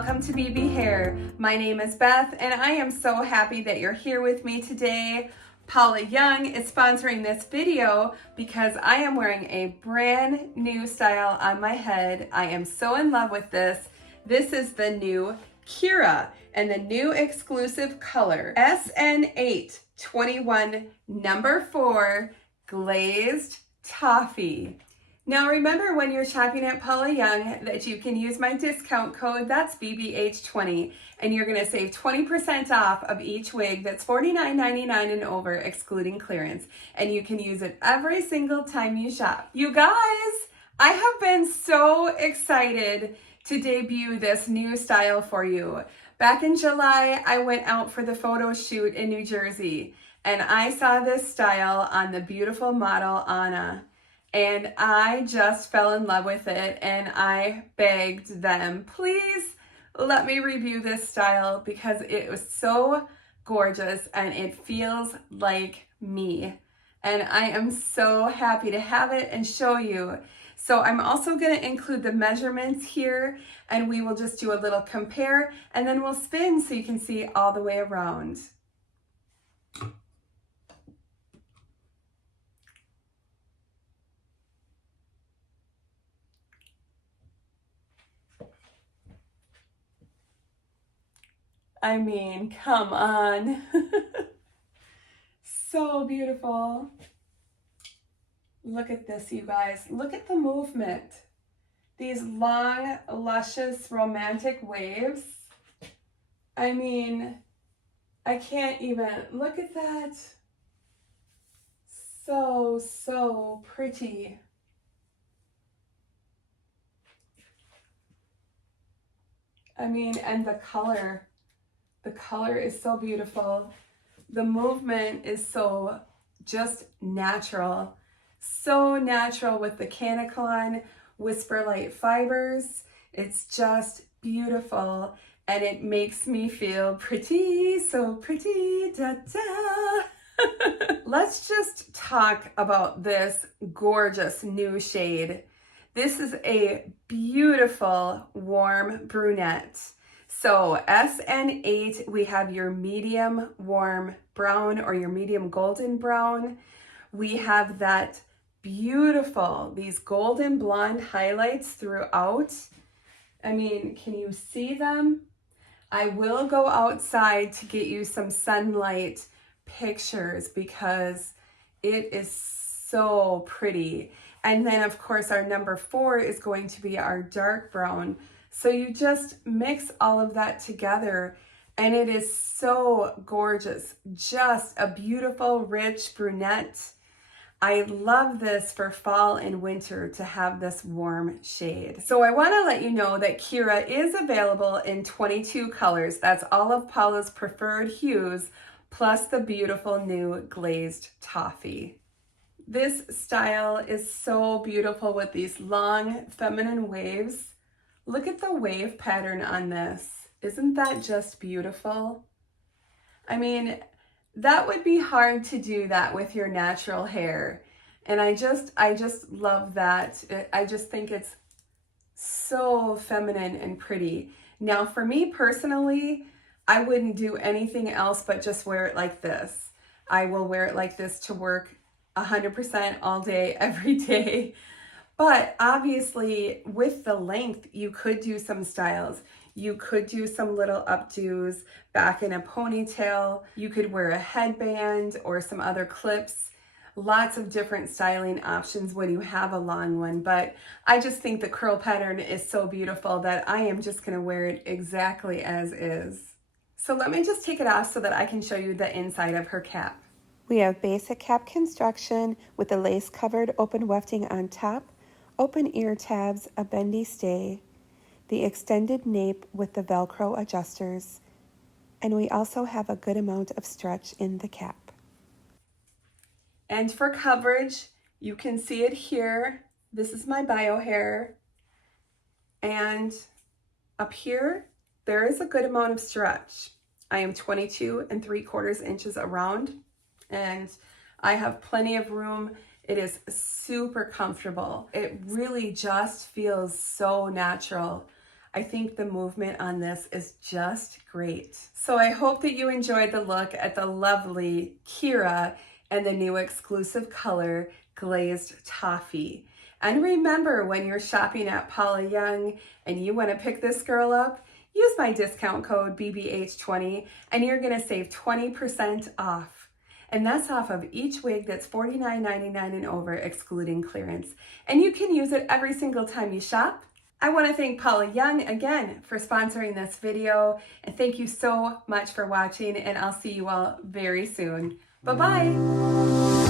welcome to BB Hair. My name is Beth and I am so happy that you're here with me today. Paula Young is sponsoring this video because I am wearing a brand new style on my head. I am so in love with this. This is the new KYRA and the new exclusive color SN8 21 number 4 glazed toffee. Now remember when you're shopping at Paula Young that you can use my discount code, that's BBH20, and you're gonna save 20% off of each wig that's $49.99 and over, excluding clearance. And you can use it every single time you shop. You guys, I have been so excited to debut this new style for you. Back in July, I went out for the photo shoot in New Jersey, and I saw this style on the beautiful model Anna. And I just fell in love with it and I begged them, please let me review this style because it was so gorgeous and it feels like me. And I am so happy to have it and show you. So I'm also going to include the measurements here and we will just do a little compare and then we'll spin so you can see all the way around. I mean, come on. So beautiful. Look at this, you guys. Look at the movement. These long, luscious, romantic waves. I mean, I can't even, look at that. So pretty. I mean, and the color is so beautiful. The movement is so just natural. So natural with the Canicon Whisper Light fibers. It's just beautiful and it makes me feel pretty, so pretty, da da. Let's just talk about this gorgeous new shade. This is a beautiful warm brunette. So SN8, we have your medium warm brown or your medium golden brown. We have that beautiful, these golden blonde highlights throughout. I mean, can you see them? I will go outside to get you some sunlight pictures because it is so pretty. And then of course our number 4 is going to be our dark brown. So you just mix all of that together and it is so gorgeous. Just a beautiful, rich brunette. I love this for fall and winter to have this warm shade. So I want to let you know that KYRA is available in 22 colors. That's all of Paula's preferred hues, plus the beautiful new glazed toffee. This style is so beautiful with these long feminine waves. Look at the wave pattern on this. Isn't that just beautiful? I mean, that would be hard to do that with your natural hair. And I just love that. I just think it's so feminine and pretty. Now for me personally, I wouldn't do anything else but just wear it like this. I will wear it like this to work 100% all day, every day. But obviously with the length, you could do some styles. You could do some little updos back in a ponytail. You could wear a headband or some other clips. Lots of different styling options when you have a long one. But I just think the curl pattern is so beautiful that I am just gonna wear it exactly as is. So let me just take it off so that I can show you the inside of her cap. We have basic cap construction with a lace covered open wefting on top, open ear tabs, a bendy stay, the extended nape with the Velcro adjusters, and we also have a good amount of stretch in the cap. And for coverage, you can see it here. This is my bio hair. And up here, there is a good amount of stretch. I am 22 3/4 inches around, and I have plenty of room. It is super comfortable. It really just feels so natural. I think the movement on this is just great. So I hope that you enjoyed the look at the lovely KYRA and the new exclusive color Glazed Toffee. And remember, when you're shopping at Paula Young and you want to pick this girl up, use my discount code BBH20 and you're going to save 20% off. And that's off of each wig that's $49.99 and over, excluding clearance. And you can use it every single time you shop. I want to thank Paula Young again for sponsoring this video. And thank you so much for watching, and I'll see you all very soon. Bye-bye.